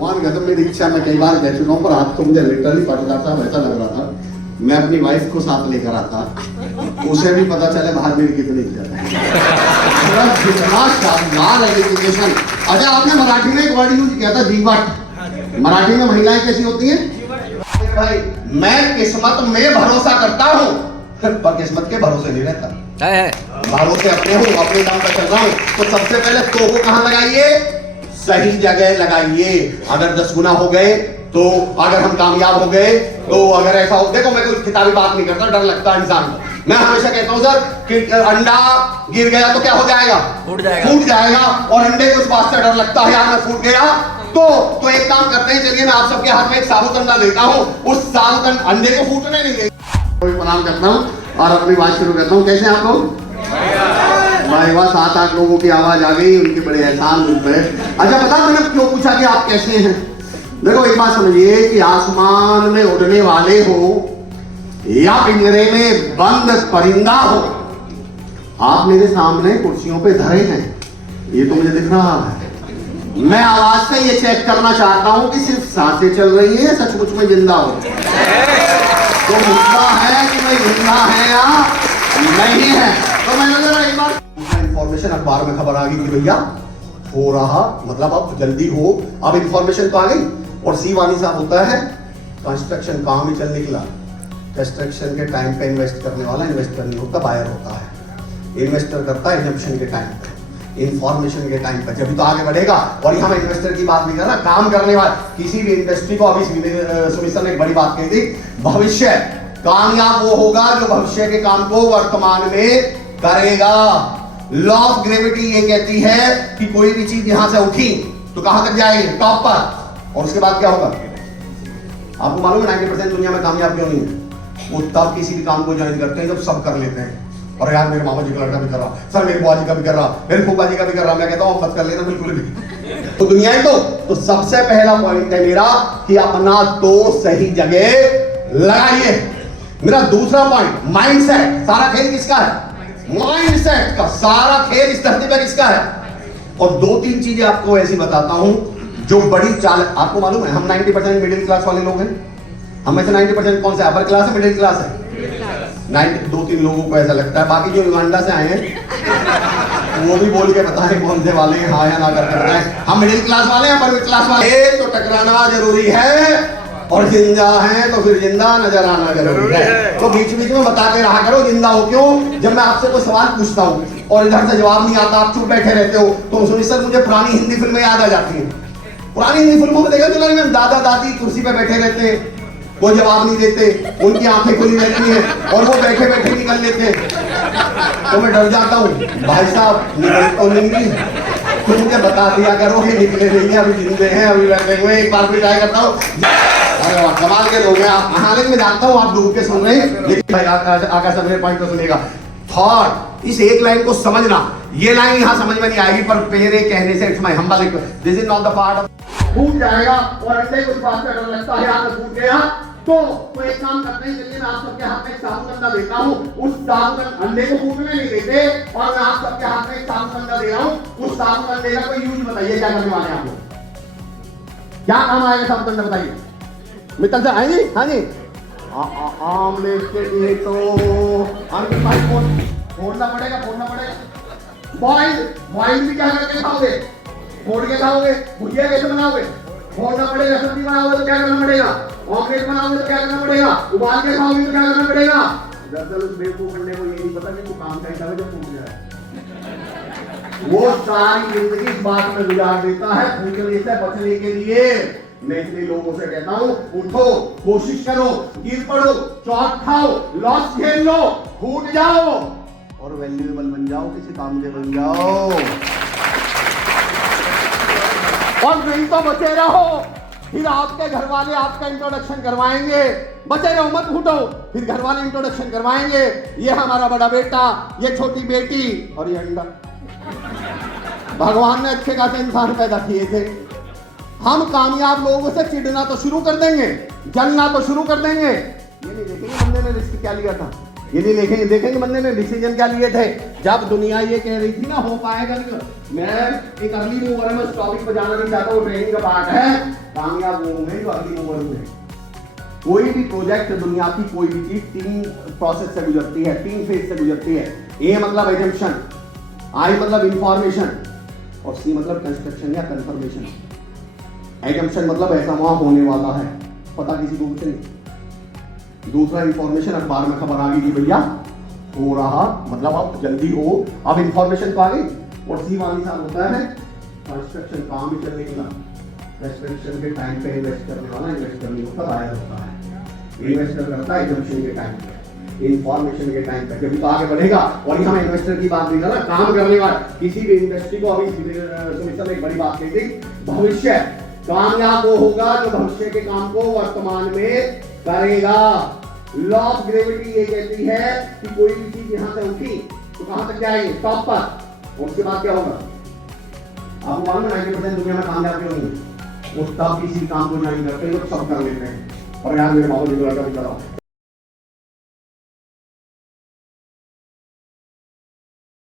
भगवान गजब मेरी इच्छा मैं कई बार कह चुका हूँ, पर आज तो मुझे लिटरली पता था, वैसा लग रहा था मैं अपनी वाइफ को साथ लेकर आता, उसे भी पता चले बाहर मेरी कितनी इज्जत है। जितना शानदार एजुकेशन। अच्छा, आपने मराठी में एक वर्ड यूज किया था, जीवट। मराठी में महिलाएं कैसी होती हैं? भाई मैं किस्मत में भरोसा करता हूँ, पर किस्मत के भरोसे नहीं रहता। भरोसे अपने हूँ, अपने काम पर चल रहा हूँ। तो सबसे पहले तो को कहाँ लगाइए? सही जगह लगाइए। अगर 10 गुना हो गए तो, अगर हम कामयाब हो गए तो, अगर ऐसा हो, देखो मैं कोई किताबी बात नहीं करता, डर लगता है इंसान को। मैं हमेशा कहता हूं सर कि अंडा गिर गया तो क्या हो जाएगा? फूट जाएगा। और अंडे को इस बात से डर लगता है यार मैं फूट गया तो एक काम करते हैं, चलिए मैं आप सबके हाथ में एक साबुत अंडा देता हूं, उस साबुत अंडे को फूटने नहीं देंगे। प्रणाम करता हूं और अपनी बात शुरू करता हूं। कैसे आप लोग? भाई वाह, 7-8 लोगों की आवाज आ गई, उनके बड़े एहसान मुझ पे। अच्छा, पता मैंने क्यों पूछा कि आप कैसे हैं? देखो एक बात समझिए कि आसमान में उड़ने वाले हो या पिंजरे में बंद परिंदा हो, आप मेरे सामने कुर्सियों पे धरे हैं, ये तो मुझे दिख रहा है। मैं आवाज से ये चेक करना चाहता हूं कि सिर्फ सांसें चल रही है, सचमुच में जिंदा हो। तो मुद्दा है कि मैं जिंदा है या नहीं है। तो मैंने जरा एक बार इंफॉर्मेशन अखबार में खबर आ गई कि भैया हो रहा, मतलब अब जल्दी हो, अब इंफॉर्मेशन तो आ गई। और सी वानी साहब होता है कंस्ट्रक्शन काम ही चल निकला। कंस्ट्रक्शन के टाइम पे इन्वेस्ट करने वाला इन्वेस्टर नहीं होता, बायर होता है। इन्वेस्टर करता है एग्जीक्यूशन के टाइम पे, इंफॉर्मेशन के टाइम पे, जब तो आगे बढ़ेगा। और यहाँ मैं इन्वेस्टर की बात नहीं कर रहा, काम करने वाला किसी भी इंडस्ट्री को। अभी सुमित सर ने एक बड़ी बात कही थी, भविष्य कामयाब वो होगा जो भविष्य के काम को वर्तमान में करेगा। लॉ ऑफ ग्रेविटी ये कहती है कि कोई भी चीज यहां से उठी तो कहां तक जाएगी? टॉप पर। और उसके बाद क्या होगा? आपको मालूम है 90% दुनिया में कामयाब क्यों नहीं है? वो तब किसी भी काम को ज्वाइन करते हैं जब सब कर लेते हैं। और यार मेरे मामा जी का लड़का भी कर रहा, सर मेरे बुआ जी का भी कर रहा, मेरे फूफा जी का भी कर रहा, मैं कहता हूँ मत कर लेना बिल्कुल भी। तो दुनिया ही तो सबसे पहला पॉइंट है मेरा कि अपना तो सही जगह लगाइए। मेरा दूसरा पॉइंट माइंडसेट। सारा खेल किसका है? माइंडसेट का। सारा खेल इस धरती पर किसका है? और 2-3 चीजें आपको ऐसी बताता हूं जो बड़ी चाल। आपको मालूम है हम 90% मिडिल क्लास वाले लोग हैं। हम में से 90% कौन से अपर क्लास है, मिडिल क्लास है? 2-3 लोगों को ऐसा लगता है, बाकी जो युगांडा से आए हैं वो भी बोल के बताएं कौन से वाले हैं, हाँ या ना करके बताएं। हम मिडिल क्लास वाले हैं, अपर क्लास वाले। तो टकराना जरूरी है और जिंदा है तो फिर जिंदा नजर आना जरूरी है। तो बीच बीच में बताते रहा करो जिंदा हो क्यों। जब मैं आपसे कोई सवाल पूछता हूँ और इधर से जवाब नहीं आता, आप चुप बैठे रहते हो, तो सुनिए सर मुझे पुरानी हिंदी फिल्में याद आ जाती हैं। पुरानी हिंदी फिल्मों में देखा चला में दादा दादी कुर्सी पे बैठे रहते हैं, कोई जवाब नहीं देते, उनकी आंखें खुली रहती हैं और वो बैठे बैठे निकल लेते हैं। तो मैं डर जाता हूँ, भाई साहब निकल तो नहीं, तो मुझे बता दिया करो कि निकले नहीं है, अभी जिंदे हैं, अभी बैठे हुए। एक बार भी ट्राई करता हूँ। अरे वाह, कमाल के लोग हैं आप। हालांकि मैं जानता हूँ आप डूब के सुन रहे हैं, लेकिन भाई आकाश सर मेरे पॉइंट को सुनिएगा। थॉट, इस एक लाइन को समझना। ये लाइन यहाँ समझ में नहीं आएगी, पर मेरे कहने से it's my humble request, this is not the part of. फूट जाएगा और अंडे को इस बात का डर लगता है यार फूट गया तो एक काम करते हैं, चलिए मैं आप सबके हाथ में एक साबुत अंडा देता हूँ, उस साबुत अंडे को फूटने नहीं देते, और मैं आप सबके हाथ में एक साबुत अंडा दे रहा हूँ। उस साबुत अंडे का कोई यूज बताइए, क्या करने वाले हैं आप लोग? क्या काम आएगा साबुत अंडा बताइए? मित्तल से आएंगे? हाँ जी। आमलेट के लिए तो फोड़ना पड़ेगा। बॉइल भी क्या करके खाओगे? फोड़ के खाओगे। भुजिया कैसे बनाओगे? फोड़ना पड़ेगा। सब्जी बनाओगे तो क्या करना पड़ेगा? ऑमलेट बनाओगे तो क्या करना पड़ेगा? उबाल के खाओगे तो क्या करना पड़ेगा? दरअसल उस बेवकूफ अंडे को ये नहीं पता कि वो काम का हिसाब है जब फूट जाए। वो सारी जिंदगी इस बात में गुजार देता है फूटने से बचने के लिए। मैं इसलिए लोगों से कहता हूँ, उठो, कोशिश करो, गिर पड़ो, चौथ खाओ, लॉस खेल लो, फूट जाओ और वैल्यूएबल बन जाओ, किसी काम के बन जाओ। और नहीं तो बचे रहो, फिर आपके घर वाले आपका इंट्रोडक्शन करवाएंगे। बचे रहो, मत फूटो, फिर घर वाले इंट्रोडक्शन करवाएंगे। ये हमारा बड़ा बेटा, ये छोटी बेटी और ये अंडा। भगवान ने अच्छे खासे इंसान पैदा किए थे। हम कामयाब लोगों से चिढ़ना तो शुरू कर देंगे, जलना तो शुरू कर देंगे। ये नहीं देखेंगे बंदे ने रिस्क क्या लिया था, ये नहीं देखेंगे, देखेंगे बंदे में डिसीजन क्या लिए थे जब दुनिया ये कह रही थी ना हो पाएगा नहीं। मैं एक अर्ली मूवर है, मैं इस टॉपिक पर जाना नहीं चाहता, वो ट्रेनिंग का पार्ट है। कामयाब वो होंगे जो अर्ली मूवर हुए। कोई भी प्रोजेक्ट दुनिया की कोई भी चीज 3 प्रोसेस से गुजरती है, 3 फेज से गुजरती है। ए मतलब एजम्पशन, आई मतलब इंफॉर्मेशन और सी मतलब कंस्ट्रक्शन या कंफर्मेशन। एजम्पशन मतलब ऐसा वहां होने वाला है, पता किसी को कुछ नहीं। दूसरा इंफॉर्मेशन, अखबार में खबर आ गई कि भैया हो रहा, मतलब अब जल्दी हो, अब इंफॉर्मेशन तो आ गई। और सी वाली साथ होता है कंस्ट्रक्शन, काम भी चलने का। कंस्ट्रक्शन के टाइम पे इन्वेस्ट करने वाला इन्वेस्टर नहीं होता, बायर होता है। इन्वेस्टर करता है एजम्पशन के टाइम पे, इंफॉर्मेशन के टाइम पे, जब तो आगे बढ़ेगा। और यहाँ इन्वेस्टर की बात नहीं कर रहा, काम करने वाला। किसी भी इंडस्ट्री को अभी सुमित ने एक बड़ी बात कही थी, भविष्य कामयाब वो होगा जो भविष्य के काम को वर्तमान में करेगा। लॉ ऑफ ग्रेविटी ये कहती है कि कोई भी चीज यहां से उठी तो कहां तक जाएगी, टॉप पर। उसके बाद क्या होगा आपको मालूम है? 90% दुनिया में कामयाब क्यों नहीं? वो तब किसी काम को ज्वाइन करते हैं, सब कर लेते हैं। और यार मेरे बाबू जी को लड़का भी